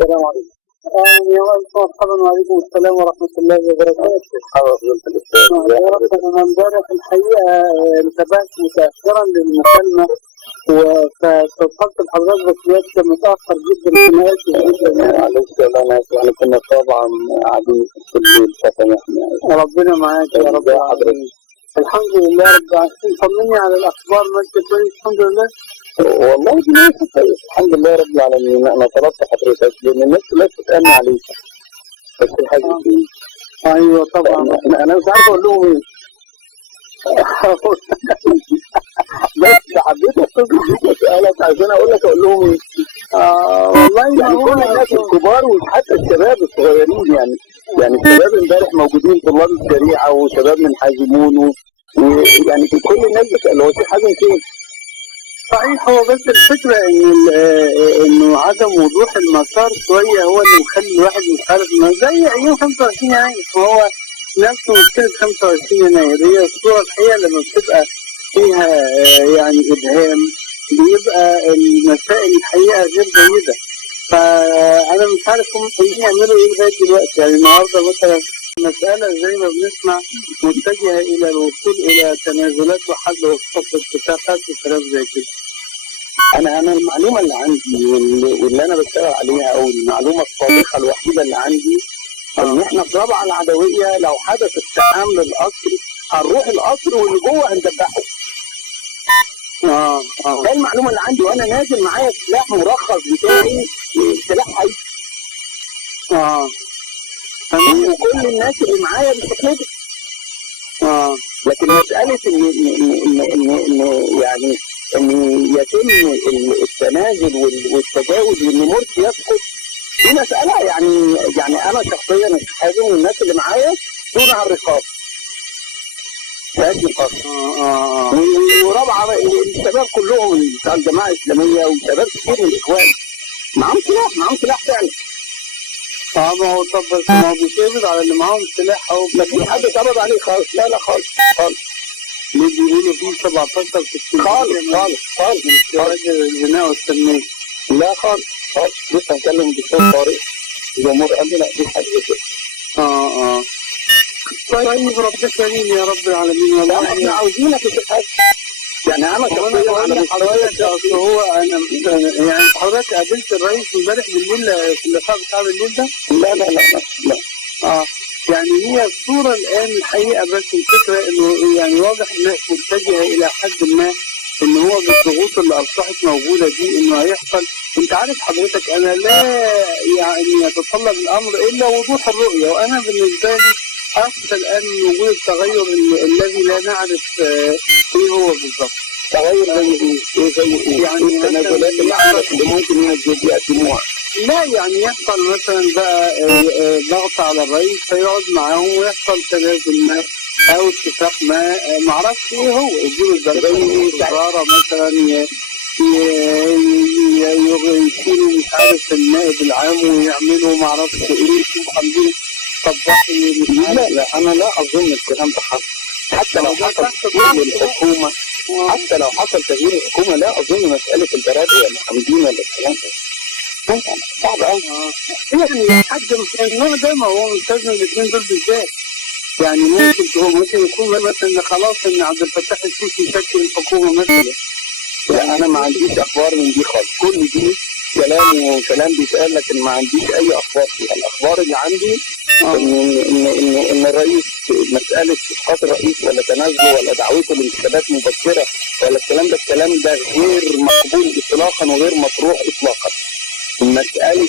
السلام عليكم. يا مرحبا وعليكم السلام ورحمة الله وبركاته. يا رب أنا امبارح الحقيقة انتبهت متأخرا للمكالمة فاتصلت بحضرتك بس لسه متأخر جدا في آسف جدا. معلش انا كنا طبعا قاعدين في الليل فسامحني. ربنا معاك يا رب العالمين. الحمد لله رب العالمين. طمني على الأخبار، ماشي كويس الحمد لله. والله ماشي كويس الحمد لله رب العالمين. انا طلبت حضرتك لان الناس كلها بتسالني عليك بس الحاجه دي. ايوه طبعا. انا مش عارف اقول لهم ايه. بس حبيت اتصل بيك واسالك عشان اقول لهم ايه. والله يعني كل الناس الكبار وحتى الشباب الصغيرين يعني الشباب امبارح موجودين، طلاب الشريعه وشباب من حازمون ويعني كل الناس بتسال هو في حازم فين؟ صحيح. هو بس الفكرة انه عدم وضوح المسار شوية هو اللي مخلي الواحد مش عارف زي ايام 25 يناير. فهو نفس مشكلة 25 يناير. هي الصورة الحقيقة لما بتبقى فيها يعني ابهام بيبقى المسائل الحقيقة غير جيدة. فانا مش عارف هم يعملوا ايه لغاية دلوقتي. يعني النهارده مثلا مسألة زي ما بنسمع متجهة الى الوصول الى تنازلات وحل وسط اتفاقات وكلام زي كده. انا المعلومه اللي عندي واللي انا بشتغل عليها او المعلومه الصادقه الوحيده اللي عندي ان احنا في رابعه العدويه لو حدث اقتحام للقصر هنروح القصر واللي جوه هندبحه. ده المعلومه اللي عندي وانا نازل معايا سلاح مرخص بتاعي سلاح حي. وكل الناس اللي معايا بتتنبه. لكن مساله ان يعني ان يتم التنازل والتجاوز وان مرسي يسقط دي مساله يعني انا شخصيا مش حازم والناس اللي معايا دونها الرقاب. ورابعه الشباب كلهم بتاع الجماعه الاسلاميه وشباب كتير من الاخوان معاهم سلاح فعلا. ما هو طب بس ما هو بيتقبض على اللي معاهم سلاح او مفيش حد اتقبض عليه خالص. لا خالص. اللي بيقولوا فيه 17 في خالص البناء والتنمية. لا خالص لسه هنكلم الدكتور طارق الامور قال لي لا دي حاجه كده. طيب ربنا كريم يا رب العالمين. والله احنا عاوزينك تتحاسب. يعني انا شخصيا على حضرتك هو انا يعني حضرتك قابلت الرئيس امبارح بالليل في اللقاء بتاع بالليل ده؟ لا. يعني هي الصورة الآن الحقيقة بس الفكرة إنه يعني واضح إنها متجهة إلى حد ما إن هو بالضغوط اللي أصبحت موجودة دي إنه هيحصل. أنت عارف حضرتك أنا لا يعني يتطلب الأمر إلا وضوح الرؤية. وأنا بالنسبة لي أخشى الآن من وجود التغير الذي لا نعرف إيه هو بالضبط. تغير زي إيه؟ يعني التنازلات اللي عندك اللي ممكن يقدموها. لا يعني يحصل مثلا بقى ضغط على الرئيس فيقعد معاهم ويحصل تنازل ما او اتفاق ما معرفش ايه هو يجيبوا الوزاره مثلا يشيلوا مش عارف النائب العام ويعملوا معرفش ايه عاملين صباحي. لا انا لا اظن الكلام ده حصل. حتى لو حصل تغيير الحكومه لا اظن مساله البرادعي ولا حمدين ولا الكلام ده صعب قوي. يعني حد من النوع ده ما هو مستلزم الاثنين دول بالذات. يعني ممكن يكون مثلا خلاص ان عبد الفتاح السيسي يشكل الحكومه مثلا. لا انا ما عنديش اخبار من دي خالص. كل دي كلام بيتقال لكن ما عنديش اي اخبار فيها. الاخبار اللي عندي ان الرئيس مساله اسقاط الرئيس ولا تنازله ولا دعوته لانتخابات مبكره ولا الكلام ده غير مقبول اطلاقا وغير مطروح اطلاقا. مسألة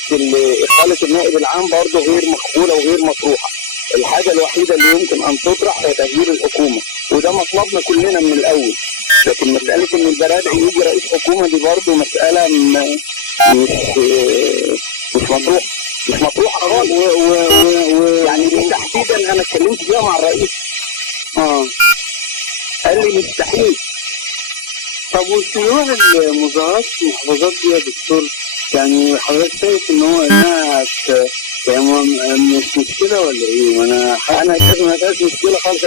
إقالة النائب العام برضه غير مقبولة وغير مطروحة. الحاجة الوحيدة اللي يمكن أن تطرح هي تغيير الحكومة وده مطلبنا كلنا من الأول. لكن مسألة إن البرادعي يجي رئيس حكومة دي برضه مسألة مش مطروحة خالص. يعني دي تحديدا أنا اتكلمت فيها مع الرئيس. قال لي مستحيل. طب وشيوع المظاهرات في المحافظات دي يا دكتور يعني حضرتك شايف ان هو انها يعني مش مشكله ولا ايه؟ انا شايف انها مشكله خالص.